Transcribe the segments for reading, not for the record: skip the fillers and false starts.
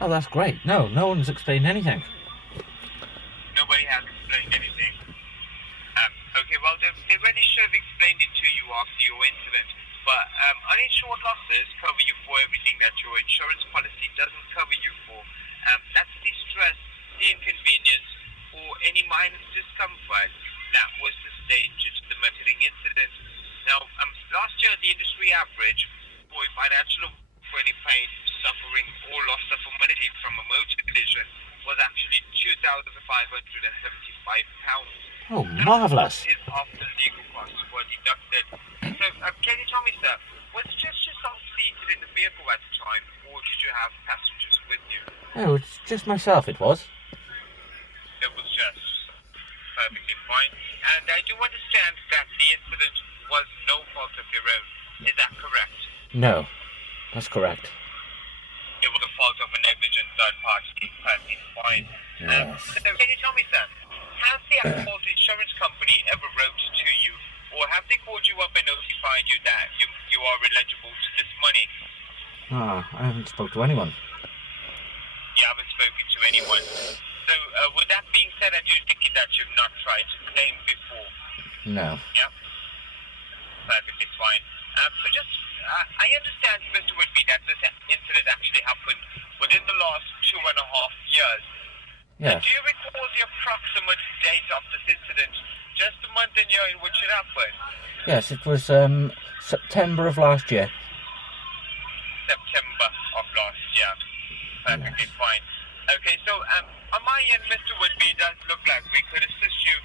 Oh, that's great. No one's explained anything. Nobody has explained anything. Okay, well, they really should have explained it to you after your incident. But uninsured losses cover you for everything that your insurance policy doesn't cover you for. That's distress, the inconvenience, or any minor discomfort that was sustained due to the motoring incident. Now, last year, the industry average for financial for any pain, suffering, or loss of immunity from a motor collision was actually £2,575. Oh, That, of course, marvellous. is after legal costs were deducted. So, can you tell me, sir, was it just yourself seated in the vehicle at the time, or did you have passengers with you? Oh, it's just myself, it was. It was just perfectly fine. And I do understand that the incident was no fault of your own. Is that correct? No, that's correct. It was the fault of a negligent third party. Perfectly fine. Yes. So can you tell me, sir, has the at-fault insurance company ever wrote to you, or have they called you up and notified you that you are eligible to this money? I haven't spoke to anyone. You haven't spoken to anyone. So, with that being said, I do think that you've not tried to claim before. No. Yeah? Perfectly fine. So just, I understand, Mr. Whitby, that this incident actually happened within the last 2.5 years. Yes. Do you recall the approximate date of this incident? Just the month and year in which it happened? Yes, it was September of last year. September of last year. Perfectly fine. Okay, so on my end, Mr. Whitby, it does look like we could assist you,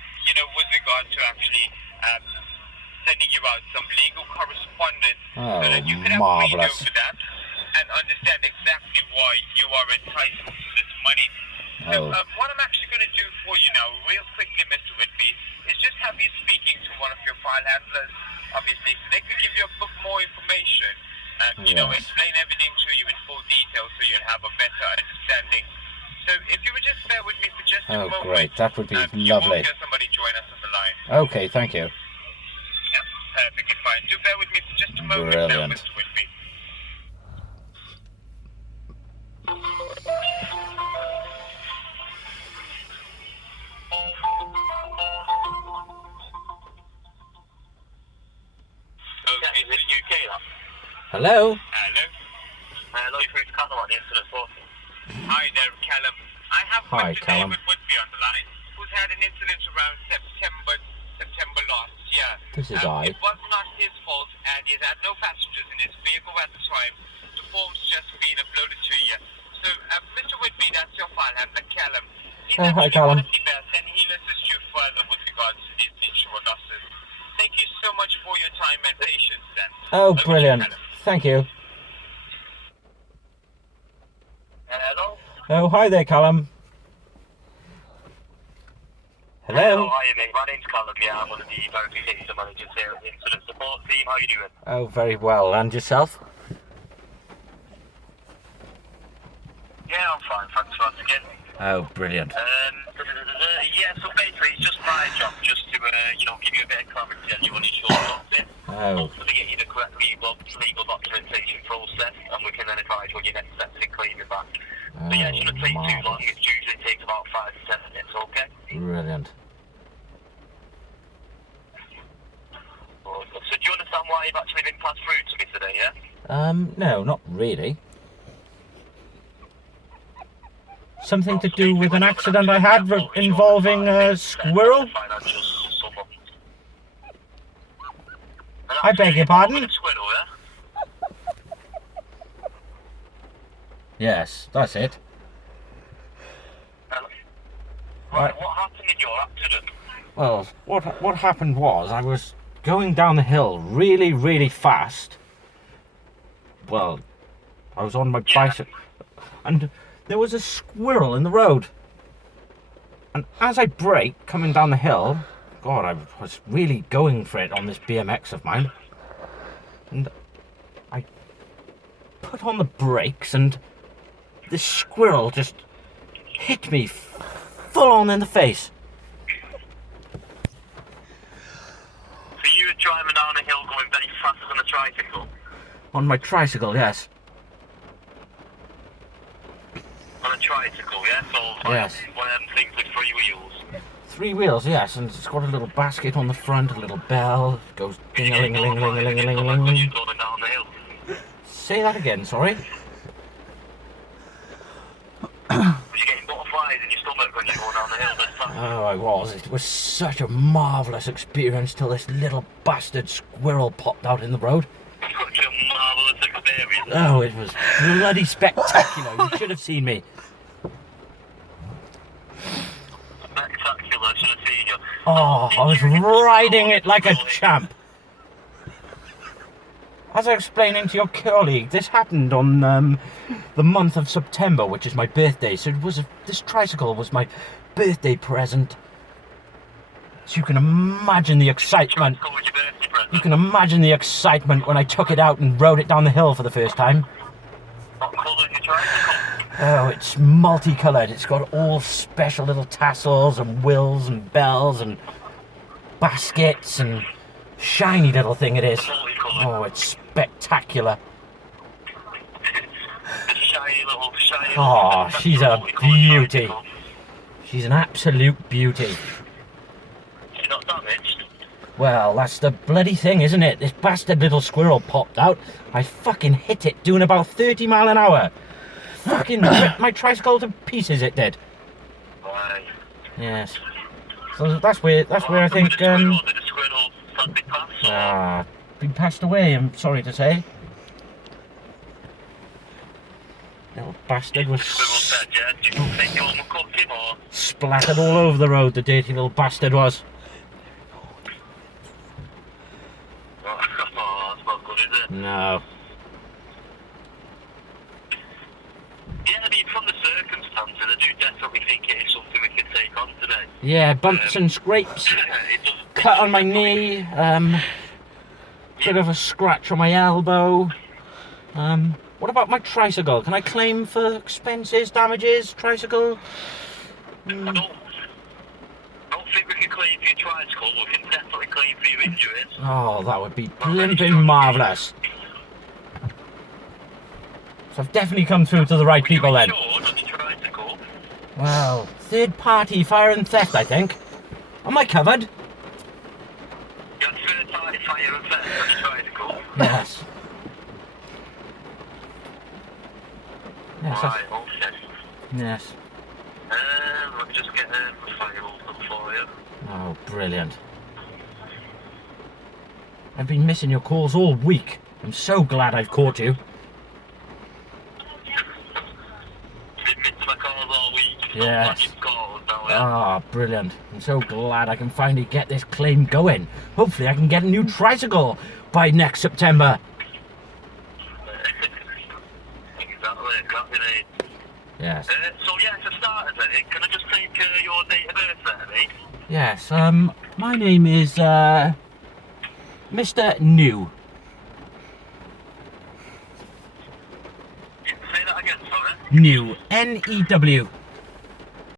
with regard to actually sending you out some legal correspondence so that you can have a read marvellous. over that and understand exactly why you are entitled to this money. So what I'm actually going to do for you now, real quickly, Mr. Whitby, is just have you speaking to one of your file handlers, obviously, so they could give you a bit more information, explain everything to you in full detail so you'll have a better understanding. So if you would just bear with me for just a moment. Oh, great. That would be You will lovely. get somebody join us on the line. Okay, thank you. Yeah, perfectly fine. Do bear with me for just a moment now, Brilliant. Mr. Whitby. Okay, this UK now. Hello? Hello. Hello, you're through to Callum on the incident force. Hi there, Callum. I have Hi, Mr. Callum. David Woodby on the line, who's had an incident around September last year. This is I. It was not his fault, and he had no passengers in his vehicle at the time. The form's just been uploaded to you. So, Mr. Whitby, that's your file handler, Callum. He's Hi, actually Callum. one of the best, and he'll assist you further with regards to these insured losses. Thank you so much for your time and patience, then. Oh, Over to you, brilliant. Callum. Thank you. Hello? Oh, hi there, Callum. Hello? Hi, mate. My name's Callum. Yeah, I'm one of the verification managers here at the Incident Support Team. How are you doing? Oh, very well. And yourself? Yeah, I'm fine. Thanks for asking. Oh, brilliant. Yeah, so basically it's just my job just to, give you a bit of clarity on your initial bit. Oh, Hopefully get you the correct legal documentation process, and we can then advise what your next steps in claiming back. So yeah, it shouldn't take too long. marvellous. It usually takes about 5 to 10 minutes, okay? Brilliant. So do you understand why you've actually been passed through to me today, yeah? No, not really. Something to do with an accident I had involving a squirrel? I beg your pardon? Squirrel, yeah? Yes, that's it. Right, what happened in your accident? Well, what happened was I was going down the hill really, really fast. Well, I was on my bicycle, and there was a squirrel in the road. And as I braked coming down the hill, God, I was really going for it on this BMX of mine. And I put on the brakes, and this squirrel just hit me full on in the face. So you were driving down a hill going very fast on a tricycle? On my tricycle, yes. tricycle, yeah? So Yes. one of them things with 3 wheels. 3 wheels, yes, and it's got a little basket on the front, a little bell, goes ding-a-ling-a-ling-a-ling-a-ling-a-ling-a-ling. When you're going down the hill. Say that again, sorry. You're getting butterflies in your stomach when you're going down the hill this time. Oh, I was. It was such a marvellous experience till this little bastard squirrel popped out in the road. Such a marvellous experience. Oh, it was bloody spectacular. You should have seen me. Spectacular, I should have seen you. Oh, I was riding it like a champ. As I was explaining to your colleague, this happened on the month of September, which is my birthday. So this tricycle was my birthday present. So you can imagine the excitement. Tricycle was your birthday present. You can imagine the excitement when I took it out and rode it down the hill for the first time. What colour is your tricycle? Oh, it's multicoloured. It's got all special little tassels and wheels and bells and baskets and shiny little thing it is. Oh, it's spectacular. Shiny little. Oh, she's a beauty. She's an absolute beauty. She's not damaged. Well, that's the bloody thing, isn't it? This bastard little squirrel popped out. I fucking hit it doing about 30 mile an hour. Fucking ripped my tricycle to pieces, it did. Right. Yes. So that's where I think Did the squirrel sadly pass? been passed away, I'm sorry to say. Little bastard was The squirrel said, yeah. Did you take him home and cook him or? splattered all over the road, the dirty little bastard was. Oh, that's not good, is it? No. Yeah, I mean, from the circumstances, I do definitely think it is something we can take on today. Yeah, bumps and scrapes. It does. Cut on my knee, bit of a scratch on my elbow. What about my tricycle? Can I claim for expenses, damages, tricycle? I don't think we can claim for your tricycle, but we can definitely claim for your injuries. Oh, that would be blimping marvellous. So I've definitely come through to the right people then. Insured on your tricycle? Well, third party fire and theft, I think. Am I covered? You had third party fire and theft on your tricycle? Yes. Yes. Right, okay. Yes. Let me just get the file open for you. Oh, brilliant. I've been missing your calls all week. I'm so glad I've caught you. Been missing my calls all week. Yes. You've called now, yeah? Ah, brilliant. I'm so glad I can finally get this claim going. Hopefully I can get a new tricycle by next September. Exactly, mate. Yes. So yeah, to start us, then, can I just take your date of birth there, mate? Yes, my name is, Mr. New. Say that again, sorry. New. N-E-W.